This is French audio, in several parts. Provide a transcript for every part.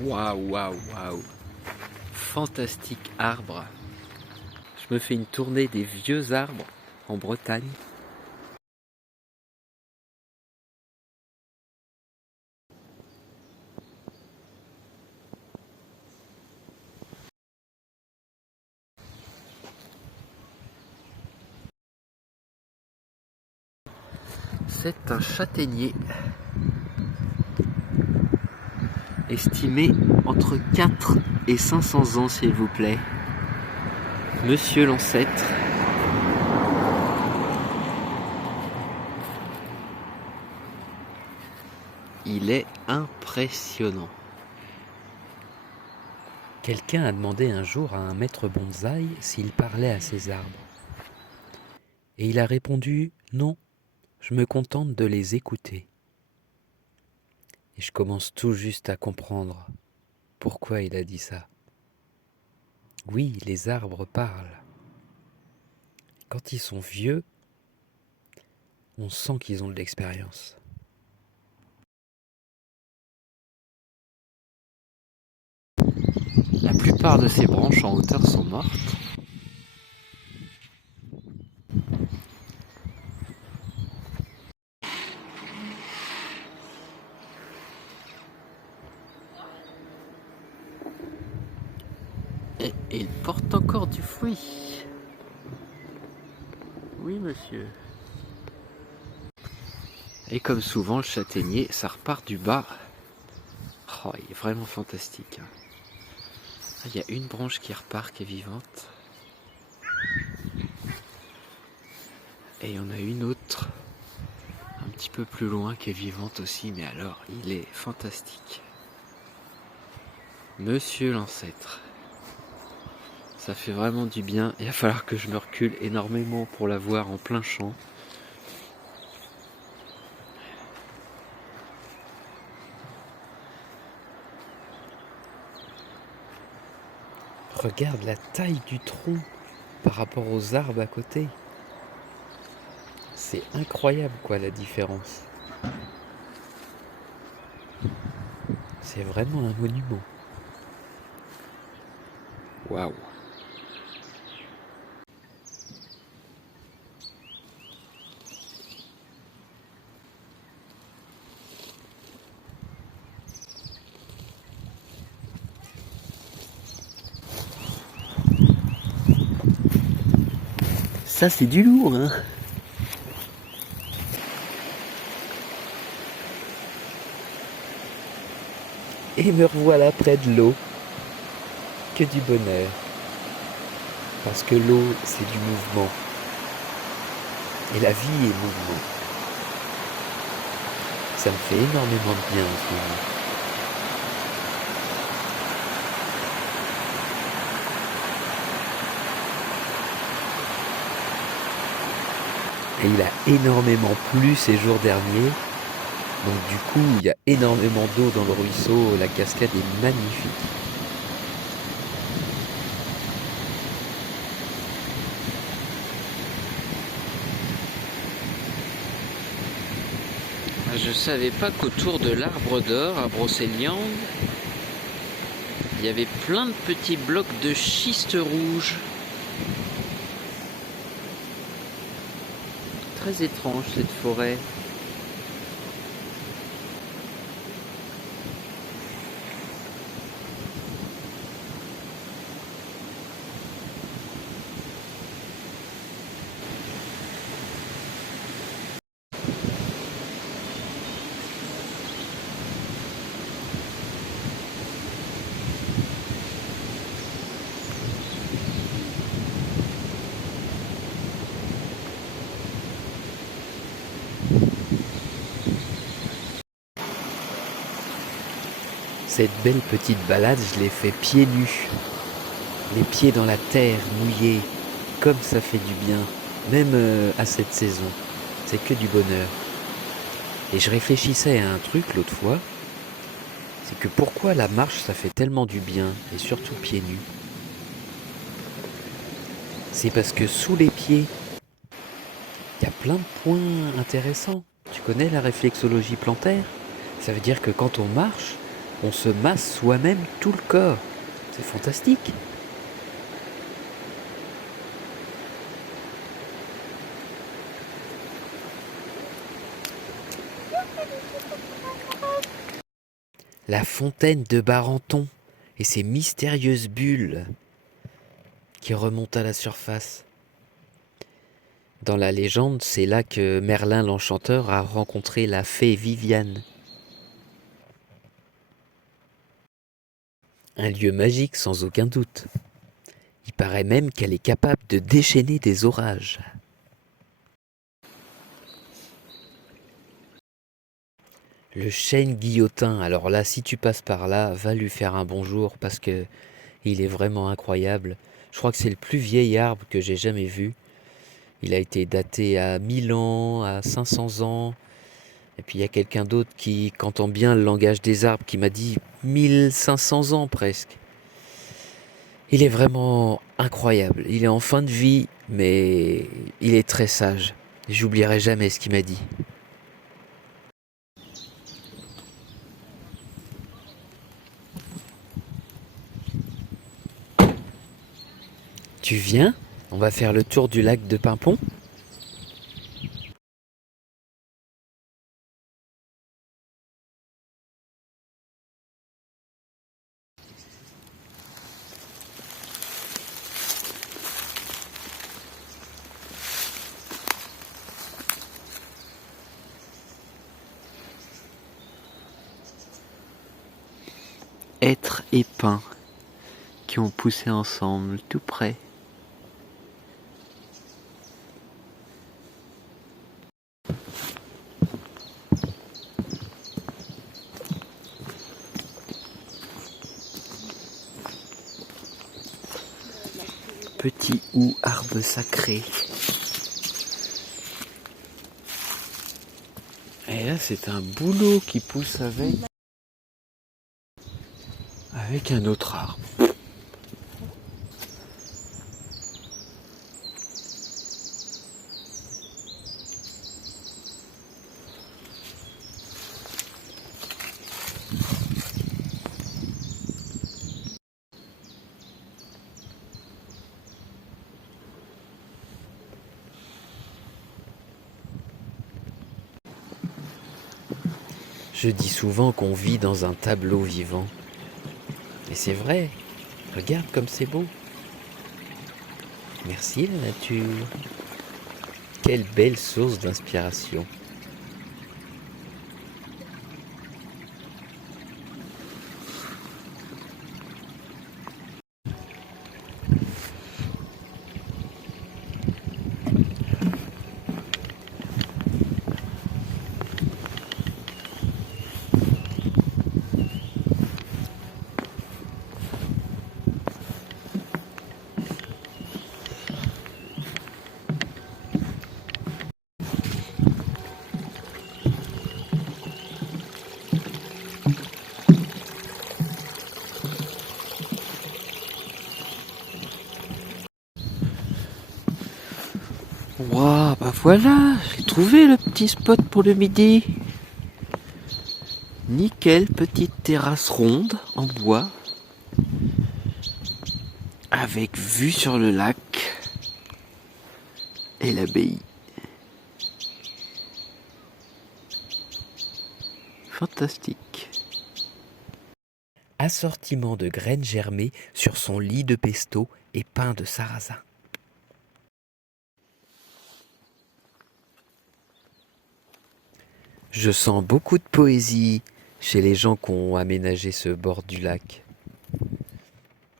Waouh, waouh, waouh. Fantastique arbre. Je me fais une tournée des vieux arbres en Bretagne. C'est un châtaignier estimé entre 4 et 500 ans, s'il vous plaît. Monsieur l'ancêtre. Il est impressionnant. Quelqu'un a demandé un jour à un maître bonsaï s'il parlait à ses arbres. Et il a répondu « Non, je me contente de les écouter ». Et je commence tout juste à comprendre pourquoi il a dit ça. Oui, les arbres parlent. Quand ils sont vieux, on sent qu'ils ont de l'expérience. La plupart de ces branches en hauteur sont mortes. Et il porte encore du fruit. Oui, monsieur. Et comme souvent, le châtaignier, ça repart du bas. Oh, il est vraiment fantastique. Il y a une branche qui repart, qui est vivante. Et il y en a une autre, un petit peu plus loin, qui est vivante aussi. Mais alors, il est fantastique. Monsieur l'ancêtre. Ça fait vraiment du bien. Il va falloir que je me recule énormément pour la voir en plein champ. Regarde la taille du tronc par rapport aux arbres à côté. C'est incroyable quoi la différence. C'est vraiment un monument. Waouh. Ça c'est du lourd, hein. Et me revoilà près de l'eau. Que du bonheur. Parce que l'eau, c'est du mouvement. Et la vie est mouvement. Ça me fait énormément de bien en ce moment. Et il a énormément plu ces jours derniers. Donc du coup, il y a énormément d'eau dans le ruisseau. La cascade est magnifique. Je savais pas qu'autour de l'arbre d'or à Brocéliande, il y avait plein de petits blocs de schiste rouge. Très étrange cette forêt. Cette belle petite balade, je l'ai fait pieds nus. Les pieds dans la terre, mouillés. Comme ça fait du bien. Même à cette saison. C'est que du bonheur. Et je réfléchissais à un truc l'autre fois. C'est que pourquoi la marche, ça fait tellement du bien. Et surtout pieds nus. C'est parce que sous les pieds, il y a plein de points intéressants. Tu connais la réflexologie plantaire? Ça veut dire que quand on marche, On se masse soi-même tout le corps. C'est fantastique. La fontaine de Barenton et ses mystérieuses bulles qui remontent à la surface. Dans la légende, c'est là que Merlin l'Enchanteur a rencontré la fée Viviane. Un lieu magique sans aucun doute. Il paraît même qu'elle est capable de déchaîner des orages. Le chêne guillotin, alors là, si tu passes par là, va lui faire un bonjour parce que il est vraiment incroyable. Je crois que c'est le plus vieil arbre que j'ai jamais vu. Il a été daté à 1000 ans, à 500 ans. Et puis il y a quelqu'un d'autre qui entend bien le langage des arbres qui m'a dit 1500 ans presque. Il est vraiment incroyable. Il est en fin de vie, mais il est très sage. J'oublierai jamais ce qu'il m'a dit. Tu viens? On va faire le tour du lac de Pimpon? Hêtre et pin qui ont poussé ensemble tout près. Petit ou arbre sacré. Et là c'est un bouleau qui pousse avec un autre arbre. Je dis souvent qu'on vit dans un tableau vivant. Et c'est vrai, regarde comme c'est beau. Merci la nature. Quelle belle source d'inspiration. Waouh, bah voilà, j'ai trouvé le petit spot pour le midi. Nickel, petite terrasse ronde en bois. Avec vue sur le lac et l'abbaye. Fantastique. Assortiment de graines germées sur son lit de pesto et pain de sarrasin. Je sens beaucoup de poésie chez les gens qui ont aménagé ce bord du lac.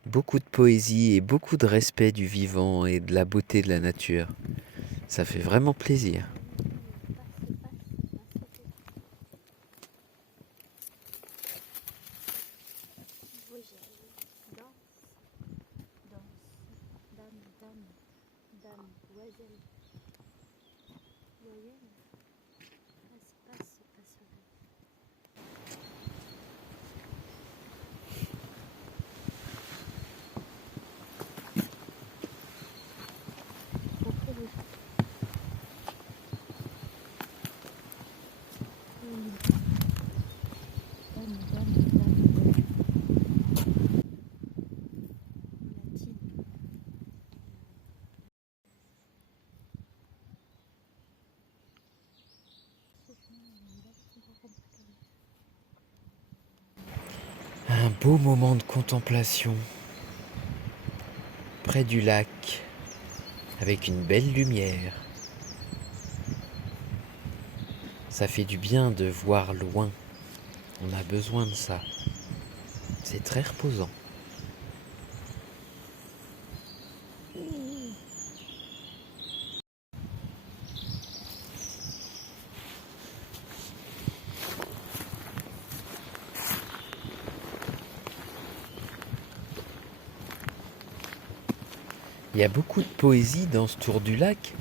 Beaucoup de poésie et beaucoup de respect du vivant et de la beauté de la nature. Ça fait vraiment plaisir. Un beau moment de contemplation près du lac avec une belle lumière. Ça fait du bien de voir loin. On a besoin de ça. C'est très reposant. Il y a beaucoup de poésie dans ce tour du lac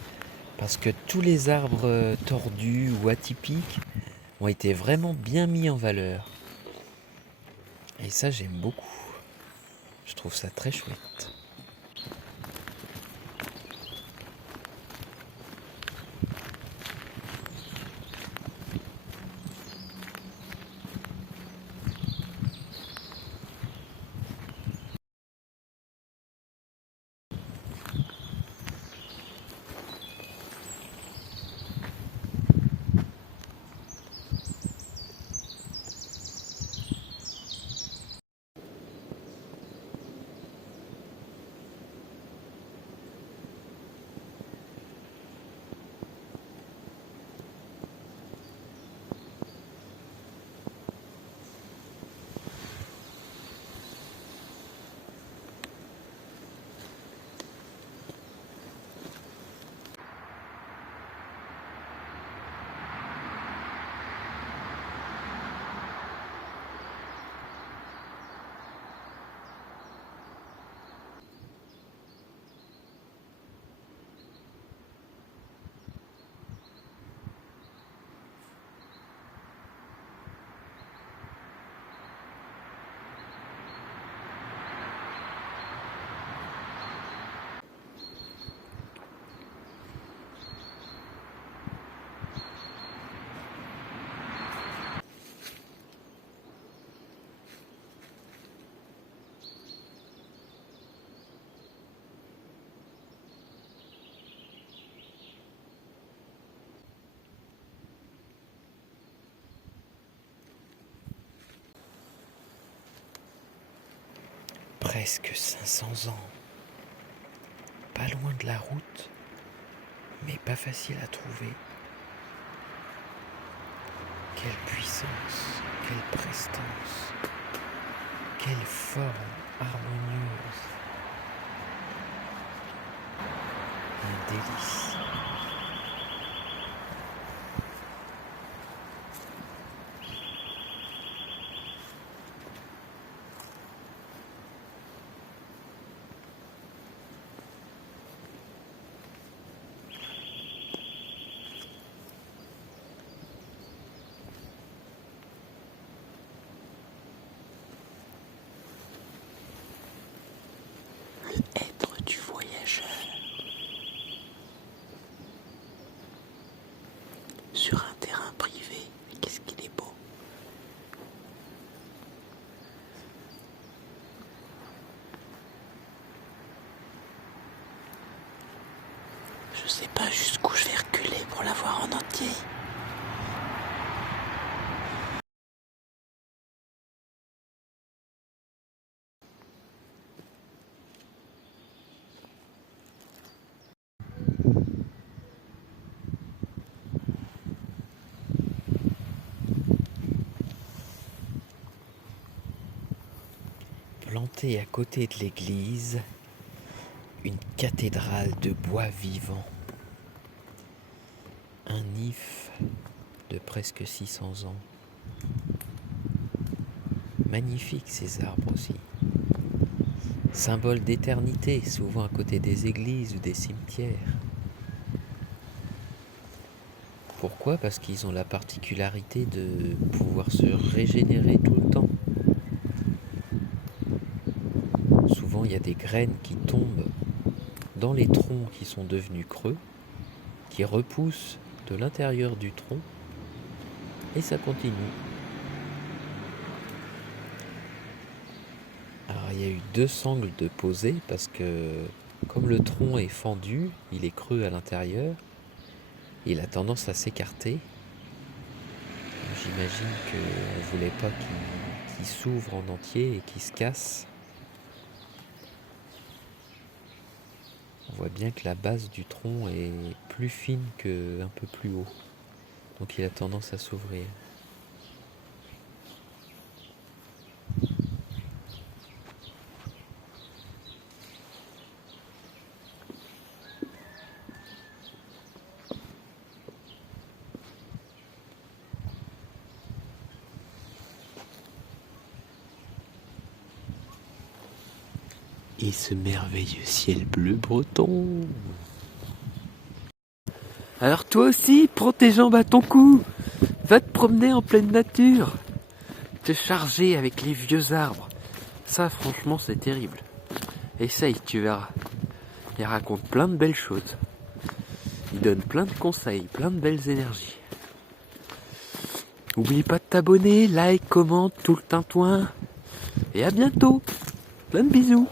parce que tous les arbres tordus ou atypiques ont été vraiment bien mis en valeur. Et ça, j'aime beaucoup. Je trouve ça très chouette. Presque 500 ans. Pas loin de la route, mais pas facile à trouver. Quelle puissance, quelle prestance, quelle forme harmonieuse. Un délice. Être du voyageur. Sur un terrain privé, qu'est-ce qu'il est beau. Je sais pas jusqu'où je vais reculer pour la voir en entier. Plantée à côté de l'église, une cathédrale de bois vivant. Un if de presque 600 ans. Magnifiques ces arbres aussi. Symbole d'éternité, souvent à côté des églises ou des cimetières. Pourquoi ? Parce qu'ils ont la particularité de pouvoir se régénérer tout le temps. Souvent, il y a des graines qui tombent dans les troncs qui sont devenus creux, qui repoussent de l'intérieur du tronc, et ça continue. Alors, il y a eu 2 sangles de poser parce que, comme le tronc est fendu, il est creux à l'intérieur, il a tendance à s'écarter. J'imagine qu'on ne voulait pas qu'il qui s'ouvre en entier et qui se casse. On voit bien que la base du tronc est plus fine qu'un peu plus haut. Donc il a tendance à s'ouvrir. Et ce merveilleux ciel bleu breton. Alors toi aussi, prends tes jambes à ton cou. Va te promener en pleine nature. Te charger avec les vieux arbres. Ça, franchement, c'est terrible. Essaye, tu verras. Il raconte plein de belles choses. Il donne plein de conseils, plein de belles énergies. Oublie pas de t'abonner, like, commente, tout le tintouin. Et à bientôt. Plein de bisous.